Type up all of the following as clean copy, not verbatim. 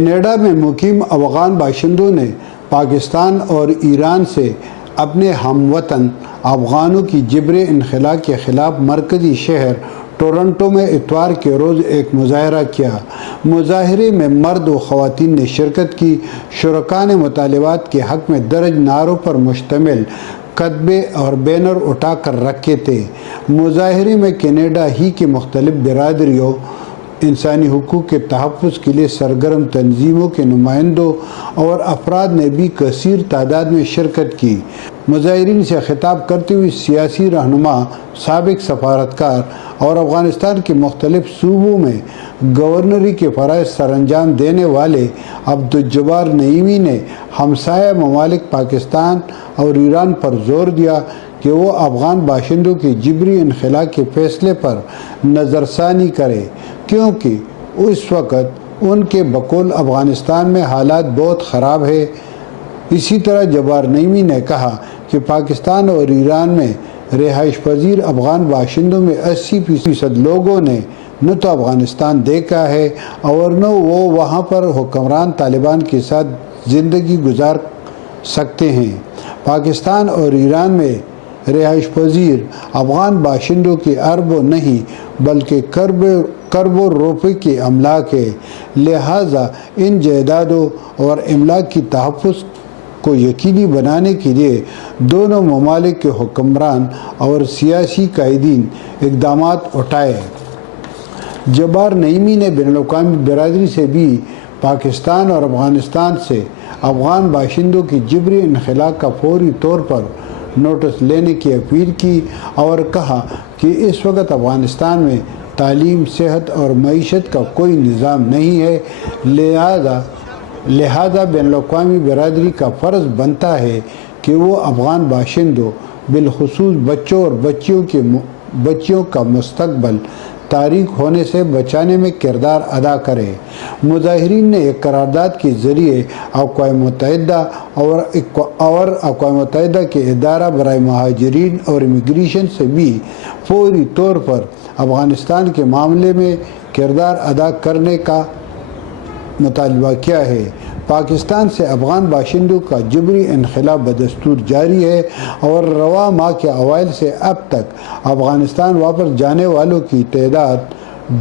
Canada میں مقیم افغان باشندوں نے پاکستان اور ایران سے اپنے ہم وطن افغانوں کی جبر انخلا کے خلاف مرکزی شہر ٹورنٹو میں اتوار کے روز ایک مظاہرہ کیا۔ مظاہرے میں مرد و خواتین نے شرکت کی۔ شرکاء نے مطالبات کے حق میں درج نعروں پر مشتمل کتبے اور بینر اٹھا کر رکھے تھے۔ مظاہرے میں کینیڈا ہی کی مختلف برادریوں، انسانی حقوق کے تحفظ کے لیے سرگرم تنظیموں کے نمائندوں اور افراد نے بھی کثیر تعداد میں شرکت کی۔ مظاہرین سے خطاب کرتے ہوئے سیاسی رہنما، سابق سفارتکار اور افغانستان کے مختلف صوبوں میں گورنری کے فرائض سر انجام دینے والے عبدالجبار نعیمی نے ہمسایہ ممالک پاکستان اور ایران پر زور دیا کہ وہ افغان باشندوں کے جبری انخلا کے فیصلے پر نظر ثانی کرے، کیونکہ اس وقت ان کے بقول افغانستان میں حالات بہت خراب ہے۔ اسی طرح جبار نعیمی نے کہا کہ پاکستان اور ایران میں رہائش پذیر افغان باشندوں میں 80% لوگوں نے نہ تو افغانستان دیکھا ہے اور نہ وہ وہاں پر حکمران طالبان کے ساتھ زندگی گزار سکتے ہیں۔ پاکستان اور ایران میں رہائش پذیر افغان باشندوں کے اربوں نہیں بلکہ کروڑوں روپے کے املاک ہے، لہٰذا ان جائیدادوں اور املاک کی تحفظ کو یقینی بنانے کے لیے دونوں ممالک کے حکمران اور سیاسی قائدین اقدامات اٹھائیں۔ جبار نعیمی نے بین الاقوامی برادری سے بھی پاکستان اور افغانستان سے افغان باشندوں کی جبری انخلا کا فوری طور پر نوٹس لینے کی اپیل کی اور کہا کہ اس وقت افغانستان میں تعلیم، صحت اور معیشت کا کوئی نظام نہیں ہے، لہذا بین الاقوامی برادری کا فرض بنتا ہے کہ وہ افغان باشندوں، بالخصوص بچوں اور بچیوں کا مستقبل تاریک ہونے سے بچانے میں کردار ادا کرے۔ مظاہرین نے ایک قرارداد کے ذریعے اقوام متحدہ اور اقوام متحدہ کے ادارہ برائے مہاجرین اور امیگریشن سے بھی فوری طور پر افغانستان کے معاملے میں کردار ادا کرنے کا مطالبہ کیا ہے۔ پاکستان سے افغان باشندوں کا جبری انخلا بدستور جاری ہے اور رواں ماہ کے اوائل سے اب تک افغانستان واپس جانے والوں کی تعداد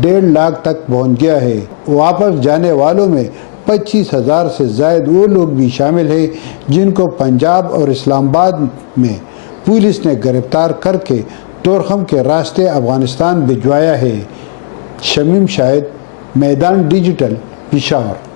1.5 لاکھ تک پہنچ گیا ہے۔ واپس جانے والوں میں 25,000 سے زائد وہ لوگ بھی شامل ہیں جن کو پنجاب اور اسلام آباد میں پولیس نے گرفتار کر کے طورخم کے راستے افغانستان بھجوایا ہے۔ شمیم شاہد، میدان ڈیجیٹل، پشاور۔